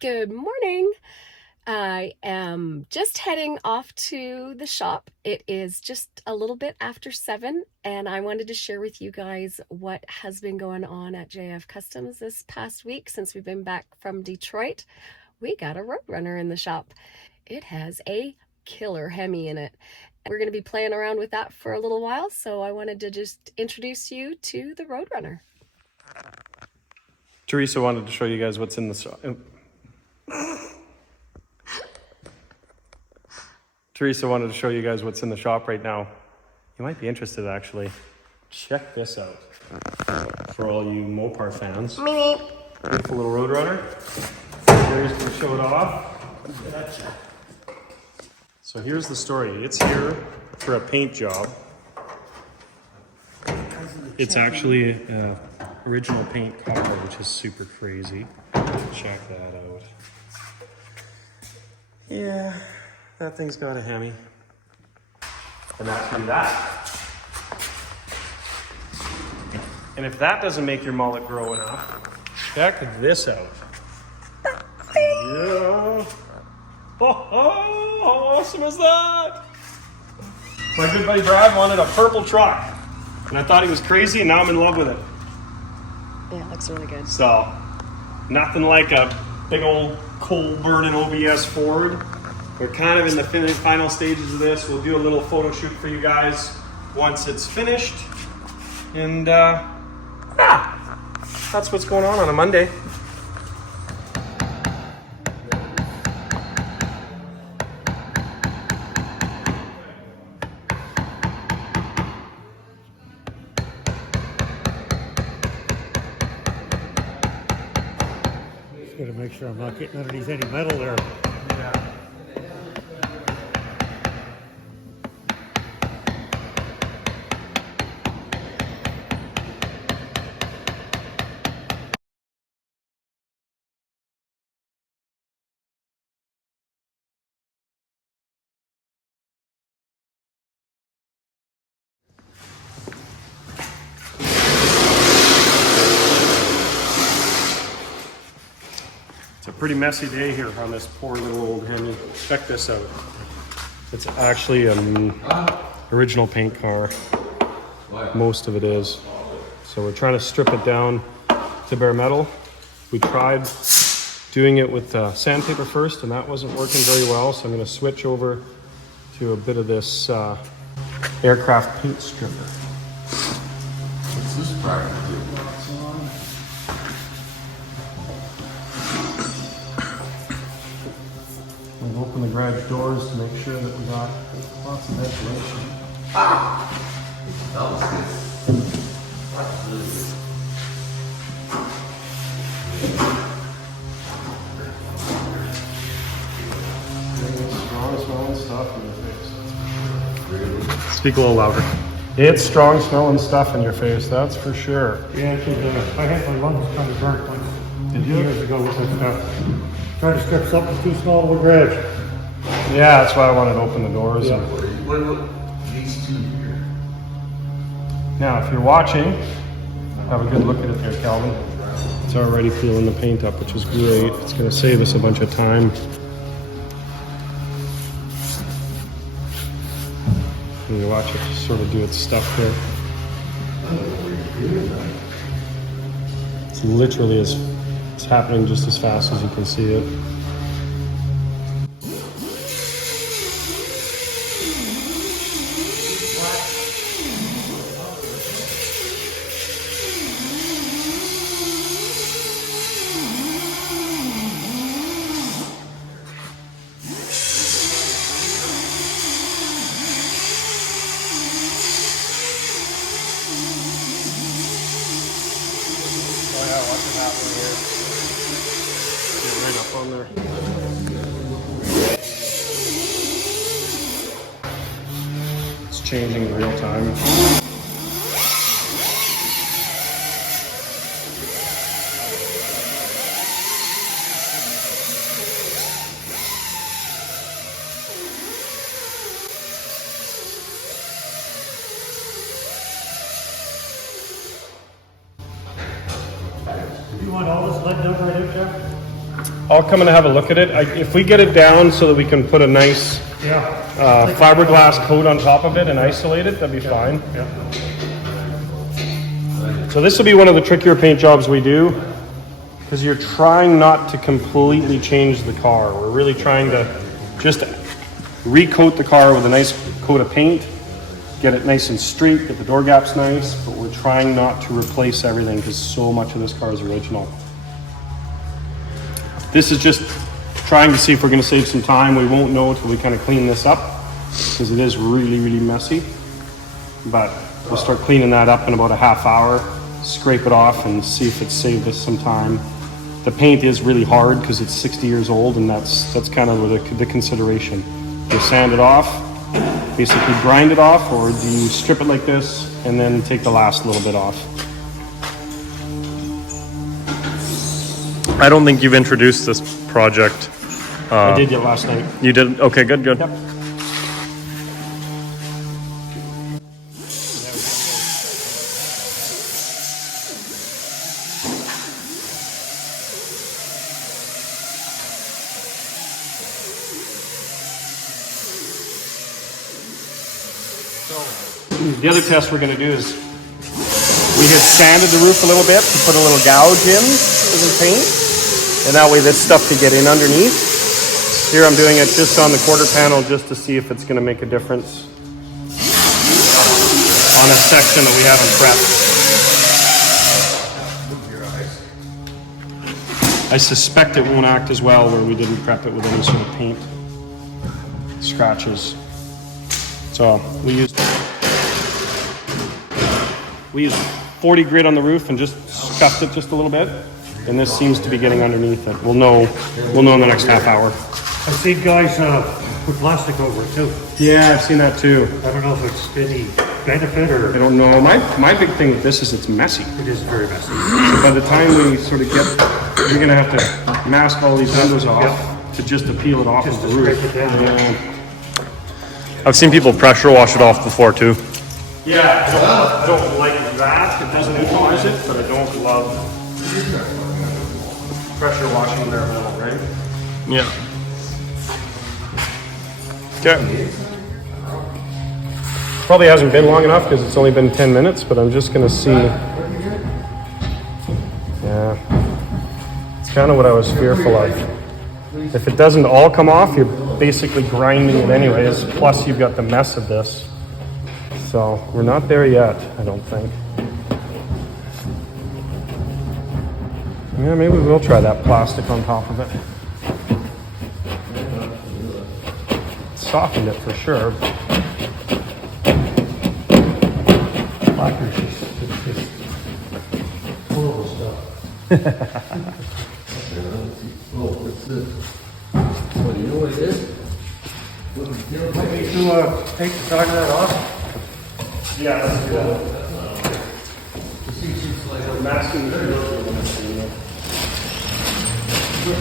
Good morning. I am just heading off to the shop. It is just a little bit after 7, and I wanted to share with you guys what has been going on at JF Customs this past week since we've been back from Detroit. We got a Roadrunner in the shop. It has a killer Hemi in it. We're going to be playing around with that for a little while, so I wanted to just introduce you to the Roadrunner. Teresa wanted to show you guys what's in the shop. Teresa wanted to show you guys what's in the shop right now. You might be interested, actually. Check this out. For all you Mopar fans. Beautiful little Roadrunner. There's going to show it off. So here's the story. It's here for a paint job. It's actually original paint copper, which is super crazy. Check that out. Yeah, that thing's got a Hemi. And that's from that. And if that doesn't make your mullet grow enough, check this out. Yeah. Oh, how awesome is that? My good buddy Brad wanted a purple truck. And I thought he was crazy, and now I'm in love with it. Yeah, it looks really good. So, nothing like a big old coal-burning OBS Ford. We're kind of in the final stages of this. We'll do a little photo shoot for you guys once it's finished. And yeah, that's what's going on a Monday. Gotta make sure I'm not getting underneath any metal there. Yeah. It's a pretty messy day here on this poor little old Hemi. Check this out. It's actually an original paint car. Most of it is. So we're trying to strip it down to bare metal. We tried doing it with sandpaper first, and that wasn't working very well. So I'm going to switch over to a bit of this aircraft paint stripper. What's this part? We've opened the garage doors to make sure that we got lots of ventilation. That was good. That's really good. Strong smelling stuff in your face. Really? Speak a little louder. It's strong smelling stuff in your face, that's for sure. Yeah, I had my lungs kind of burnt like Did you? years ago with that trying to strip something too small to the garage. Yeah, that's why I wanted to open the doors. Yeah. What these two here? Now, if you're watching, have a good look at it there, Calvin. It's already peeling the paint up, which is great. It's going to save us a bunch of time. And you watch it sort of do its stuff there. It's literally it's happening just as fast as you can see it. Oh yeah, watch it happen here. Get right up on there. It's changing in real time. You want all this lead done right out, Jeff? I'll come and have a look at it. If we get it down so that we can put a nice fiberglass coat on top of it and isolate it, that'd be fine. Yeah. So this will be one of the trickier paint jobs we do, because you're trying not to completely change the car. We're really trying to just recoat the car with a nice coat of paint, get it nice and straight, get the door gaps nice, but we're trying not to replace everything because so much of this car is original. This is just trying to see if we're going to save some time. We won't know until we kind of clean this up, because it is really, really messy. But we'll start cleaning that up in about a half hour, scrape it off and see if it's saved us some time. The paint is really hard because it's 60 years old, and that's kind of the consideration. You sand it off, basically grind it off, or do you strip it like this and then take the last little bit off? I don't think you've introduced this project. I did it last night. You did? Okay, good. Yep. The other test we're going to do is, we had sanded the roof a little bit to put a little gouge in for the paint, and that way this stuff could get in underneath. Here I'm doing it just on the quarter panel just to see if it's going to make a difference on a section that we haven't prepped. I suspect it won't act as well where we didn't prep it with any sort of paint scratches. So we used 40 grit on the roof and just scuffed it just a little bit, and this seems to be getting underneath it. We'll know in the next half hour. I've seen guys put plastic over it too. Yeah, I've seen that too. I don't know if it's any benefit or... I don't know. My big thing with this is it's messy. It is very messy. So by the time we sort of you're gonna have to mask all these windows off to just to peel it off Just of to the roof. scrape it down. Yeah. I've seen people pressure wash it off before too. Yeah, I don't like that. It doesn't neutralize it, but I don't love pressure washing bare metal, right? Yeah. Okay. Probably hasn't been long enough because it's only been 10 minutes, but I'm just gonna see. Yeah, it's kind of what I was fearful of. If it doesn't all come off, you're basically grinding it anyways, plus you've got the mess of this. So we're not there yet, I don't think. Yeah, maybe we'll try that plastic on top of it. Softened it for sure. Lacquer's just horrible stuff. Oh, what's this? What, do you know what it is? Might need to take the side of that off. Yeah, let's do that. The seats it's like We're masking the field.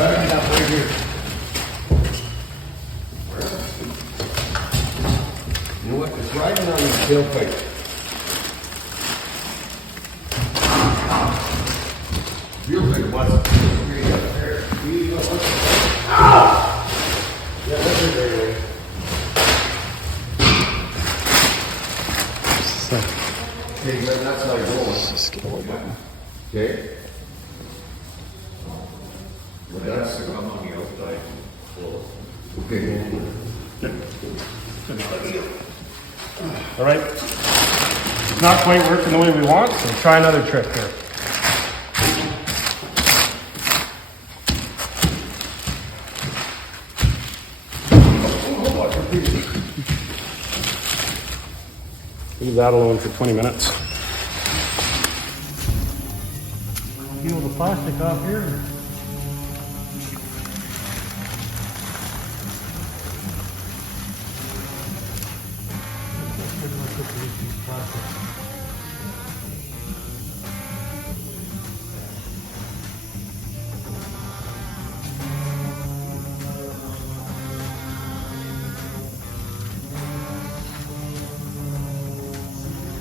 backing up right here. You know what? It's riding on the tailpipe. Feels like what's straight up there. Yeah, that's it right away. Okay, that's how you're going. Okay? Well, that's the come on the outside. Okay. All right. It's not quite working the way we want, so try another trick here. Leave that alone for 20 minutes. Peel the plastic off here. Pretty much what the piece of plastic.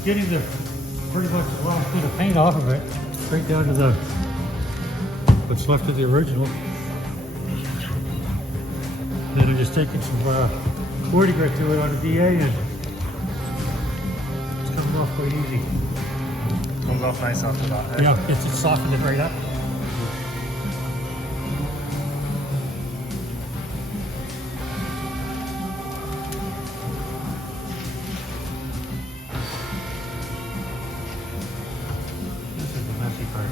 Getting the pretty much the last bit of paint off of it, straight down to the what's left of the original. then I'm just taking some 40 grit to it on the DA, and it's coming off quite easy. Comes off nice after that. Yeah, it's just softened it right up. This is the messy part.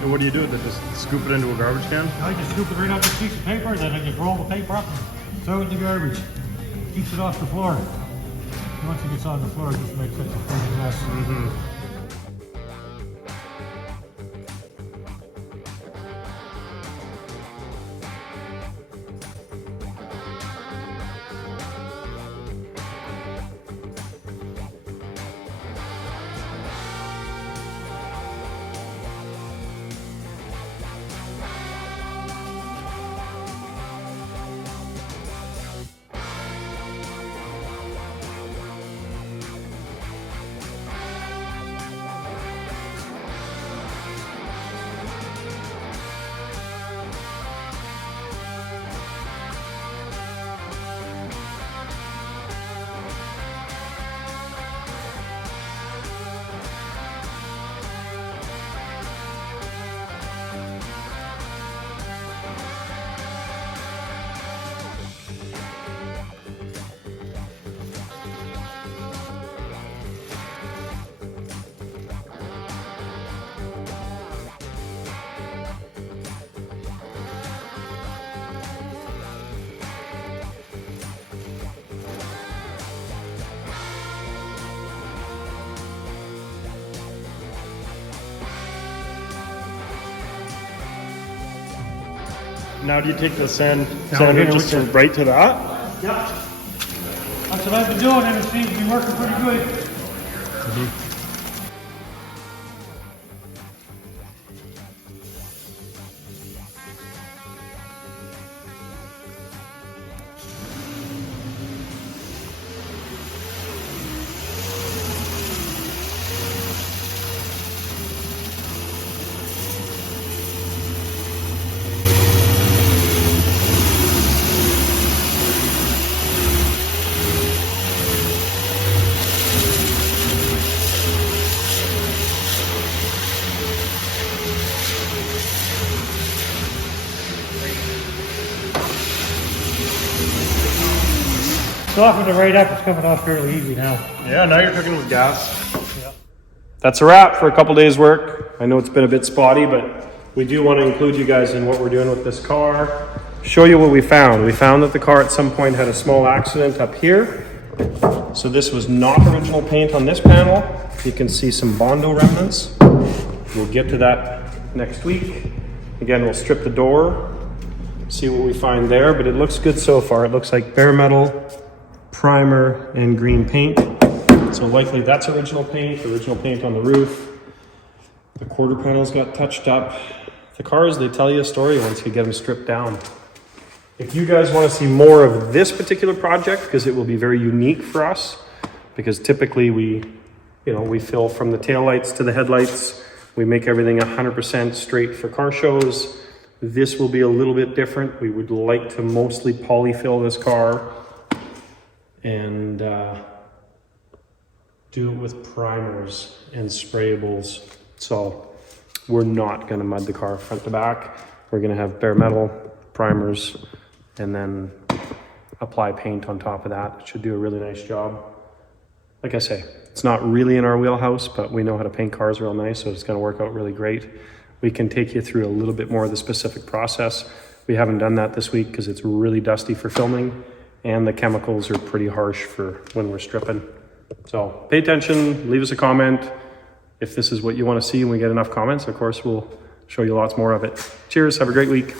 And what do you do with it? Just scoop it into a garbage can? I just scoop it right off this piece of paper, then I just roll the paper up and throw it in the garbage. Keeps it off the floor. Once it gets on the floor, it just makes such a freaking mess. Now do you take the sander here, just which one? right to that? Yeah. That's what I've been doing, and it seems to be working pretty good. Softened it right up, it's coming off fairly easy now. Yeah, now you're cooking with gas. Yeah. That's a wrap for a couple days work. I know it's been a bit spotty, but we do want to include you guys in what we're doing with this car. Show you what we found. We found that the car at some point had a small accident up here. So this was not original paint on this panel. You can see some Bondo remnants. We'll get to that next week. Again, we'll strip the door, see what we find there, but it looks good so far. It looks like bare metal, primer, and green paint. So likely that's original paint on the roof. The quarter panels got touched up. The cars, they tell you a story once you get them stripped down. If you guys want to see more of this particular project, because it will be very unique for us, because typically we fill from the taillights to the headlights. We make everything 100% straight for car shows. This will be a little bit different. We would like to mostly polyfill this car and do it with primers and sprayables. So we're not gonna mud the car front to back. We're gonna have bare metal, primers, and then apply paint on top of that. It should do a really nice job. Like I say, it's not really in our wheelhouse, but we know how to paint cars real nice, so it's gonna work out really great. We can take you through a little bit more of the specific process. We haven't done that this week because it's really dusty for filming, and the chemicals are pretty harsh for when we're stripping. So pay attention, leave us a comment. If this is what you want to see and we get enough comments, of course, we'll show you lots more of it. Cheers, have a great week.